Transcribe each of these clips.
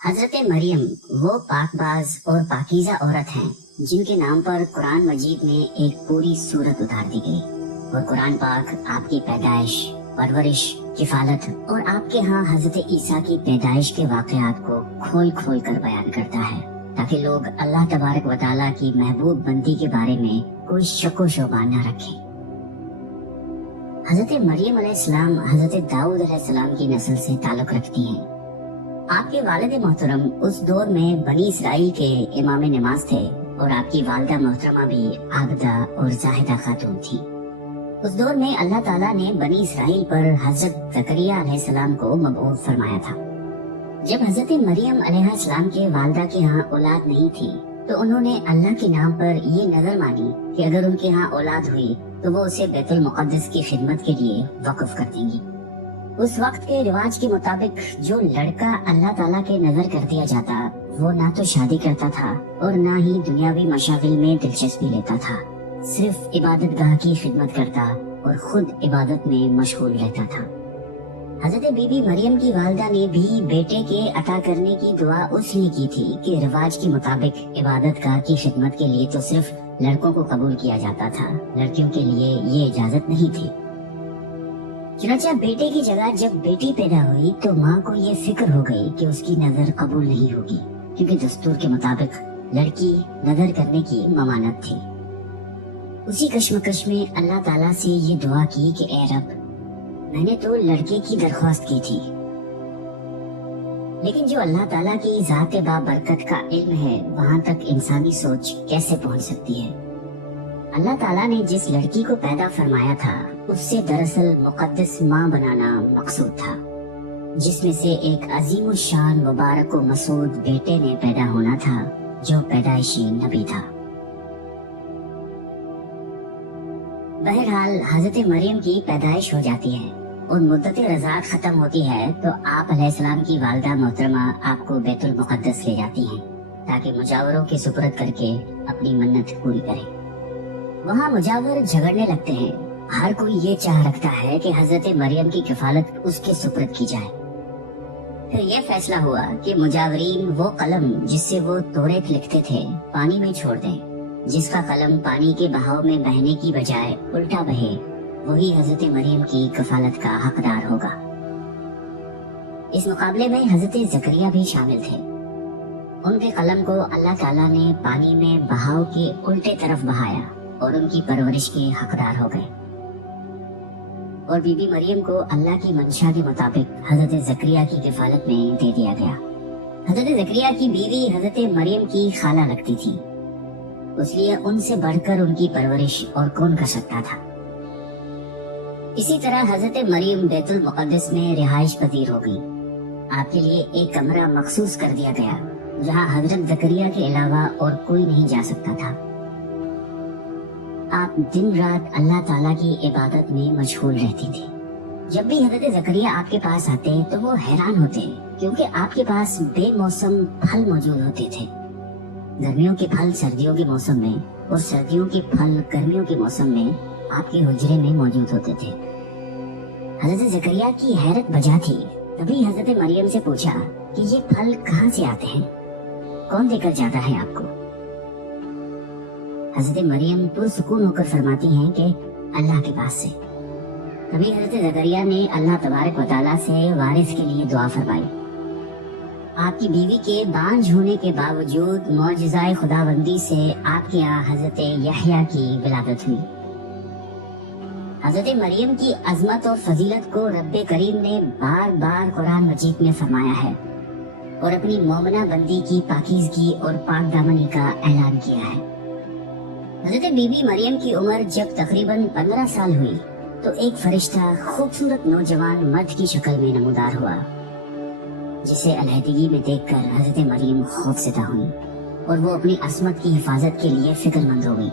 حضرت مریم وہ پاکباز اور پاکیزہ عورت ہیں جن کے نام پر قرآن مجید میں ایک پوری سورت اتار دی گئی، اور قرآن پاک آپ کی پیدائش، پرورش، کفالت اور آپ کے ہاں حضرت عیسیٰ کی پیدائش کے واقعات کو کھول کھول کر بیان کرتا ہے، تاکہ لوگ اللہ تبارک و تعالیٰ کی محبوب بندی کے بارے میں کوئی شک و شبہ نہ رکھیں۔ حضرت مریم علیہ السلام حضرت داؤد علیہ السلام کی نسل سے تعلق رکھتی ہیں۔ آپ کے والد محترم اس دور میں بنی اسرائیل کے امام نماز تھے، اور آپ کی والدہ محترمہ بھی عابدہ اور زاہدہ خاتون تھی۔ اس دور میں اللہ تعالیٰ نے بنی اسرائیل پر حضرت زکریہ علیہ السلام کو مبعوث فرمایا تھا۔ جب حضرت مریم علیہ السلام کے والدہ کے ہاں اولاد نہیں تھی تو انہوں نے اللہ کے نام پر یہ نظر مانی کہ اگر ان کے ہاں اولاد ہوئی تو وہ اسے بیت المقدس کی خدمت کے لیے وقف کر دیں گی۔ اس وقت کے رواج کے مطابق جو لڑکا اللہ تعالیٰ کے نظر کر دیا جاتا وہ نہ تو شادی کرتا تھا اور نہ ہی دنیاوی مشاغل میں دلچسپی لیتا تھا، صرف عبادت گاہ کی خدمت کرتا اور خود عبادت میں مشغول رہتا تھا۔ حضرت بی بی مریم کی والدہ نے بھی بیٹے کے عطا کرنے کی دعا اس لیے کی تھی کہ رواج کے مطابق عبادت گاہ کی خدمت کے لیے تو صرف لڑکوں کو قبول کیا جاتا تھا، لڑکیوں کے لیے یہ اجازت نہیں تھی۔ چنانچہ بیٹے کی جگہ جب بیٹی پیدا ہوئی تو ماں کو یہ فکر ہو گئی کہ اس کی نظر قبول نہیں ہوگی، کیونکہ دستور کے مطابق لڑکی نظر کرنے کی ممانعت تھی۔ اسی کشمکش میں اللہ تعالیٰ سے یہ دعا کی کہ اے رب، میں نے تو لڑکے کی درخواست کی تھی، لیکن جو اللہ تعالیٰ کی ذات بابرکت کا علم ہے وہاں تک انسانی سوچ کیسے پہنچ سکتی ہے؟ اللہ تعالیٰ نے جس لڑکی کو پیدا فرمایا تھا اس سے دراصل مقدس ماں بنانا مقصود تھا، جس میں سے ایک عظیم الشان مبارک و مسعود بیٹے نے پیدا ہونا تھا جو پیدائشی نبی تھا۔ بہرحال حضرت مریم کی پیدائش ہو جاتی ہے اور مدت رضاعت ختم ہوتی ہے تو آپ علیہ السلام کی والدہ محترمہ آپ کو بیت المقدس لے جاتی ہیں تاکہ مجاوروں کے سپرد کر کے اپنی منت پوری کرے۔ وہاں مجاور جھگڑنے لگتے ہیں، ہر کوئی یہ چاہ رکھتا ہے کہ حضرت مریم کی کفالت اس کے سپرد کی جائے۔ پھر یہ فیصلہ ہوا کہ مجاورین وہ قلم جس سے وہ توریت لکھتے تھے پانی میں چھوڑ دیں، جس کا قلم پانی کے بہاؤ میں بہنے کی بجائے الٹا بہے وہی حضرت مریم کی کفالت کا حقدار ہوگا۔ اس مقابلے میں حضرت زکریا بھی شامل تھے۔ ان کے قلم کو اللہ تعالیٰ نے پانی میں بہاؤ کے الٹے طرف بہایا اور ان کی پرورش کے حقدار ہو گئے، اور بی بی مریم کو اللہ کی منشا کے مطابق حضرت زکریا کی کفالت میں دے دیا گیا۔ حضرت زکریا کی بیوی حضرت مریم کی خالہ لگتی تھی، اس لیے ان سے بڑھ کر ان کی پرورش اور کون کر سکتا تھا۔ اسی طرح حضرت مریم بیت المقدس میں رہائش پذیر ہو گئی۔ آپ کے لیے ایک کمرہ مخصوص کر دیا گیا جہاں حضرت زکریا کے علاوہ اور کوئی نہیں جا سکتا تھا۔ آپ دن رات اللہ تعالیٰ کی عبادت میں مشغول رہتی تھی۔ جب بھی حضرت زکریا آپ کے پاس آتے تو وہ حیران ہوتے کیونکہ آپ کے پاس بے موسم پھل موجود ہوتے تھے۔ گرمیوں کے پھل سردیوں کے موسم میں اور سردیوں کے پھل گرمیوں کے موسم میں آپ کے حجرے میں موجود ہوتے تھے۔ حضرت زکریا کی حیرت بجا تھی، تبھی حضرت مریم سے پوچھا کہ یہ پھل کہاں سے آتے ہیں، کون دے کر جاتا ہے آپ کو؟ حضرت مریم پرسکون ہو کر فرماتی ہیں کہ اللہ کے پاس سے۔ تبھی حضرت زکریا نے اللہ تبارک و تعالیٰ سے وارث کے لیے دعا فرمائی۔ آپ کی بیوی کے بانجھ ہونے کے باوجود معجزۂ خداوندی سے آپ کے یہاں حضرت یحییٰ کی ولادت ہوئی۔ حضرت مریم کی عظمت اور فضیلت کو رب کریم نے بار بار قرآن مجید میں فرمایا ہے اور اپنی مومنہ بندی کی پاکیزگی اور پاک دامنی کا اعلان کیا ہے۔ حضرت بی بی مریم کی عمر جب تقریباً 15 سال ہوئی تو ایک فرشتہ خوبصورت نوجوان مرد کی شکل میں نمودار ہوا، جسے علیحدگی میں دیکھ کر حضرت مریم خوفزدہ ہوئی اور وہ اپنی عصمت کی حفاظت کے لیے فکر مند ہو گئی۔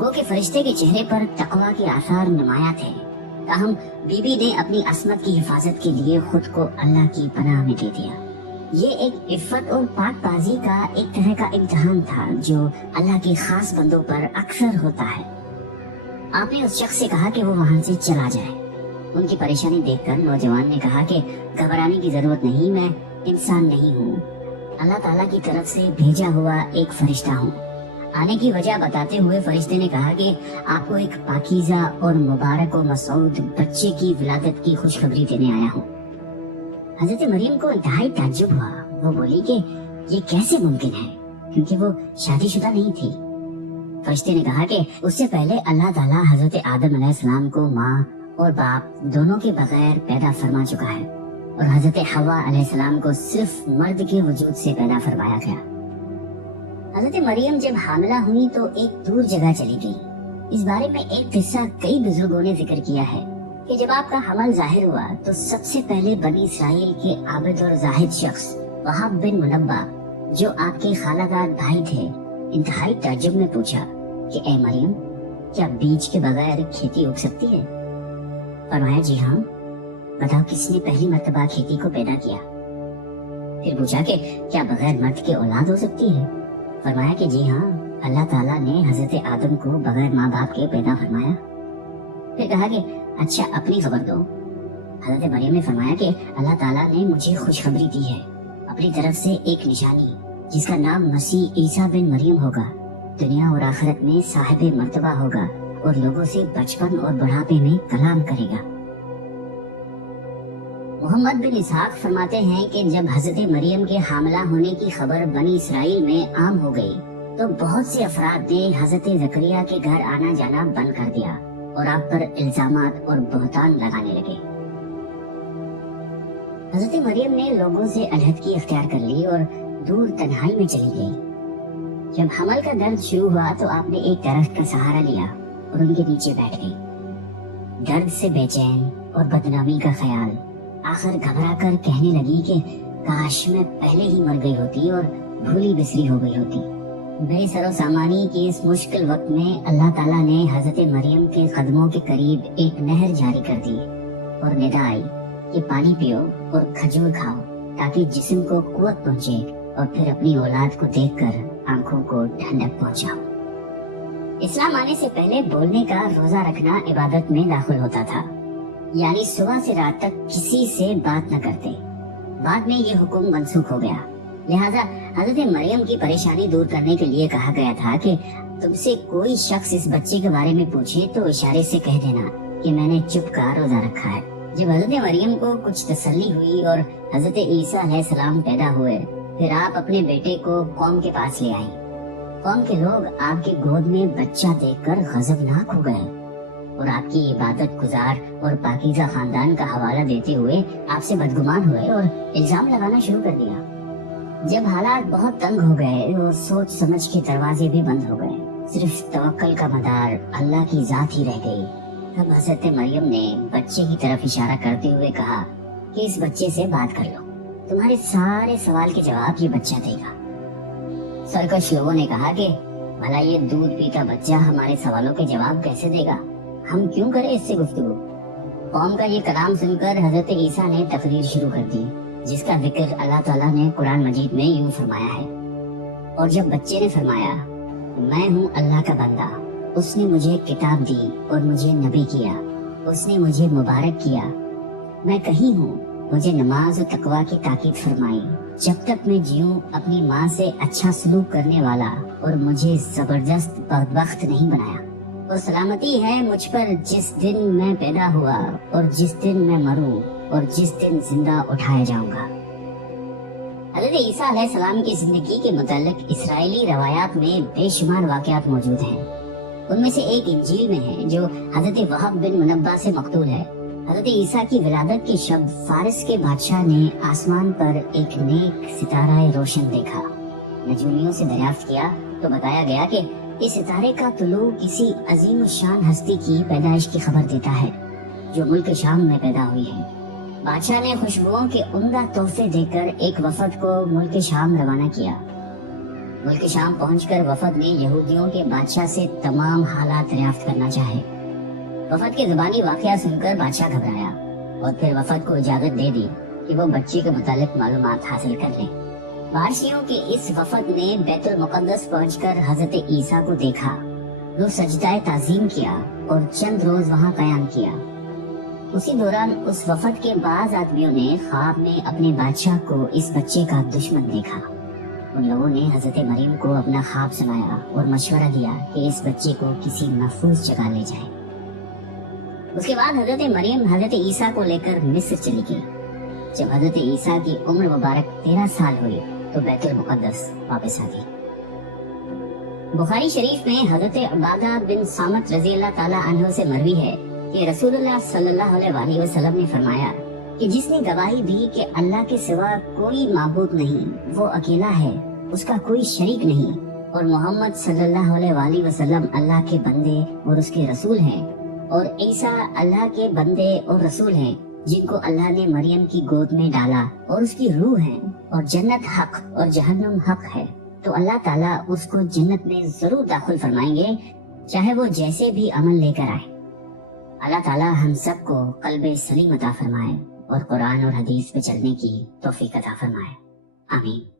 گو کہ فرشتے کے چہرے پر تقویٰ کے آثار نمایاں تھے، تاہم بی بی نے اپنی عصمت کی حفاظت کے لیے خود کو اللہ کی پناہ میں دے دیا۔ یہ ایک عفت اور پاک بازی کا ایک طرح کا امتحان تھا جو اللہ کے خاص بندوں پر اکثر ہوتا ہے۔ آپ نے اس شخص سے کہا کہ وہ وہاں سے چلا جائے۔ ان کی پریشانی دیکھ کر نوجوان نے کہا کہ گھبرانے کی ضرورت نہیں، میں इंसान नहीं हूँ, अल्लाह ताला की तरफ से भेजा हुआ एक फरिश्ता हूँ। आने की वजह बताते हुए फरिश्ते ने कहा कि आपको एक पाकीज़ा और मुबारक और मसूद बच्चे की विलादत की खुशखबरी देने आया हूँ। हजरत मरियम को इंतहाई ताज्जुब हुआ। वो बोली कि ये कैसे मुमकिन है, क्योंकि वो शादीशुदा नहीं थी। फरिश्ते ने कहा कि उससे पहले अल्लाह ताला हजरत आदम अलैहिस्सलाम को माँ और बाप दोनों के बगैर पैदा फरमा चुका है और हजरत हवा अलैहिस्सलाम को सिर्फ मर्द के वजूद से पैदा फरमाया गया। हजरत मरियम जब हामिला हुई तो एक दूर जगह चली गई। इस बारे में एक किस्सा कई बुजुर्गों ने जिक्र किया है कि जब आपका हमल जाहिर हुआ तो सबसे पहले बनी इसराइल के आबिद और जाहिद शख्स वहाब बिन मुनब्बा, जो आपके खालादार भाई थे, इंतहाई ताज्जुब में पूछा कि ए मरियम, क्या बीज के बगैर खेती उग सकती है? फरमाया जी हाँ, बताओ किसने पहली मर्तबा खेती को पैदा किया? फिर पूछा कि क्या बगैर मर्द के औलाद हो सकती है? फरमाया कि जी हाँ, अल्लाह ताला ने हजरत आदम को बगैर माँ बाप के पैदा फरमाया। फिर कहा कि अच्छा अपनी खबर दो। हजरत मरियम ने फरमाया कि अल्लाह ताला ने मुझे खुशखबरी दी है अपनी तरफ से एक निशानी, जिसका नाम मसीह ईसा बिन मरियम होगा। दुनिया और आखिरत में साहिब मर्तबा होगा और लोगों से बचपन और बुढ़ापे में कलाम करेगा। मोहम्मद बिन इसहाक फरमाते हैं कि जब हजरत मरियम के हामिला होने की खबर बनी इसराइल में आम हो गई तो बहुत से अफराद ने हजरत जकरिया के घर आना जाना बंद कर दिया और आप पर इल्जामात और बहतान लगाने लगे। हजरत मरियम ने लोगों से अलहदगी इख्तियार कर ली और दूर तन्हाई में चली गई। जब हमल का दर्द शुरू हुआ तो आपने एक दरख्त का सहारा लिया और उनके नीचे बैठ गई। दर्द से बेचैन और बदनामी का ख्याल आखिर घबरा कर कहने लगी कि काश मैं पहले ही मर गई होती और भूली बिसरी हो गई होती। बेसरो सामानी के इस मुश्किल वक्त में अल्लाह ताला ने हजरत मरियम के कदमों के करीब एक नहर जारी कर दी और निदा आई कि पानी पियो और खजूर खाओ ताकि जिस्म को कुव्वत पहुंचे और फिर अपनी औलाद को देखकर आंखों को ठंडक पहुंचाओ। इस्लाम आने से पहले बोलने का रोजा रखना इबादत में दाखिल होता था, यानी सुबह से रात तक किसी से बात न करते। बाद में ये हुक्म मनसूख हो गया, लिहाजा हजरत मरियम की परेशानी दूर करने के लिए कहा गया था कि तुमसे कोई शख्स इस बच्चे के बारे में पूछे तो इशारे से कह देना कि मैंने चुप का रोजा रखा है। जब हजरत मरियम को कुछ तसल्ली हुई और हजरत ईसा अलैहिस्सलाम पैदा हुए, फिर आप अपने बेटे को कौम के पास ले आई। कौम के लोग आपकी गोद में बच्चा देखकर गजबनाक हो गए और आपकी इबादत गुजार और पाकीज़ा खानदान का हवाला देते हुए आपसे बदगुमान हुए और इल्जाम लगाना शुरू कर दिया। जब हालात बहुत तंग हो गए और सोच समझ के दरवाजे भी बंद हो गए, सिर्फ तवक्कल का मदार अल्लाह की जात ही रह गई, तब हजरत मरियम ने बच्चे की तरफ इशारा करते हुए कहा कि इस बच्चे से बात कर लो, तुम्हारे सारे सवाल के जवाब ये बच्चा देगा। सरकश लोगों ने कहा कि भला ये दूध पीता बच्चा हमारे सवालों के जवाब कैसे देगा, हम क्यों करें इससे गुफ्तगू। कौम का ये कलाम सुनकर हजरत ईसा ने तकरीर शुरू कर दी, जिसका जिक्र अल्लाह ताला ने कुरान मजीद में यूं फरमाया है। और जब बच्चे ने फरमाया, मैं हूँ अल्लाह का बंदा, उसने मुझे किताब दी और मुझे नबी किया, उसने मुझे मुबारक किया, मैं कहीं हूँ, मुझे नमाज और तकवा की ताकीद फरमाई, जब तक मैं जीऊँ अपनी माँ से अच्छा सलूक करने वाला और मुझे जबरदस्त बदबख्त नहीं बनाया। और सलामती है मुझ पर जिस दिन मैं पैदा हुआ और जिस दिन मैं मरूं और जिस दिन जिंदा उठाया जाऊंगा। हज़रत ईसा अलैहिस्सलाम की जिंदगी के मुताल्लिक इस्राएली रवायात में बेशुमार वाक़यात मौजूद हैं। उनमें से एक इंजील में है जो हज़रत वहब बिन मुनब्बा से मक़तूल है। हज़रत ईसा की विलादत के शब्द फारिस के बादशाह ने आसमान पर एक नेक सितारा रोशन देखा। नजूमियों से दरियाफ्त किया तो बताया गया कि इस सितारे का तुलू किसी अजीम शान हस्ती की पैदाइश की खबर देता है जो मुल्क शाम में पैदा हुई है। बादशाह ने खुशबुओं के उम्दा तोहफे देकर एक वफद को मुल्क शाम रवाना किया। मुल्क शाम पहुंचकर वफद ने यहूदियों के बादशाह से तमाम हालात दरियाफ्त करना चाहे। वफद के ज़बानी वाक़या सुनकर बादशाह घबराया और फिर वफद को इजाज़त दे दी कि वो बच्चे के मुतालिक मालूमात हासिल कर लें। बारसियों के इस वफद ने बैतुल मुक़द्दस पहुंचकर हजरत ईसा को देखा, वो सजदाए ताज़ीम किया और चंद रोज वहाँ क़याम किया। उसी दौरान उस वफद के बाज आदमियों ने ख्वाब में अपने बादशाह को इस बच्चे का दुश्मन देखा। उन लोगों ने हजरत मरियम को अपना ख्वाब सुनाया और मशवरा दिया कि इस बच्चे को किसी महफूज जगह ले जाए। उसके बाद हजरत मरियम हजरत ईसा को लेकर मिस्र चली गई। जब हजरत ईसा की उम्र मुबारक 13 साल हुई तो बैतुल मुकद्दस वापस आ गई। बुखारी शरीफ में हजरत अबादा बिन सामत रजी अल्लाह ताला अन्हु से मरवी है कि रसूलुल्लाह सल्लल्लाहु अलैहि वसल्लम ने फरमाया कि जिसने गवाही दी कि अल्लाह के सिवा कोई माबूद नहीं, वो अकेला है, उसका कोई शरीक नहीं, और मोहम्मद सल्लल्लाहु अलैहि वसल्लम अल्लाह के बंदे और उसके रसूल हैं, और ईसा अल्लाह के बंदे और रसूल हैं, जिनको अल्लाह ने मरियम की गोद में डाला और उसकी रूह है, और जन्नत हक और जहन्नुम हक है, तो अल्लाह ताला उसको जन्नत में जरूर दाखिल फरमाएंगे, चाहे वो जैसे भी अमल लेकर आए। अल्लाह ताला हम सबको कल्बे सलीम अता फरमाए और कुरान और हदीस पे चलने की तौफीक अता फरमाए। आमीन।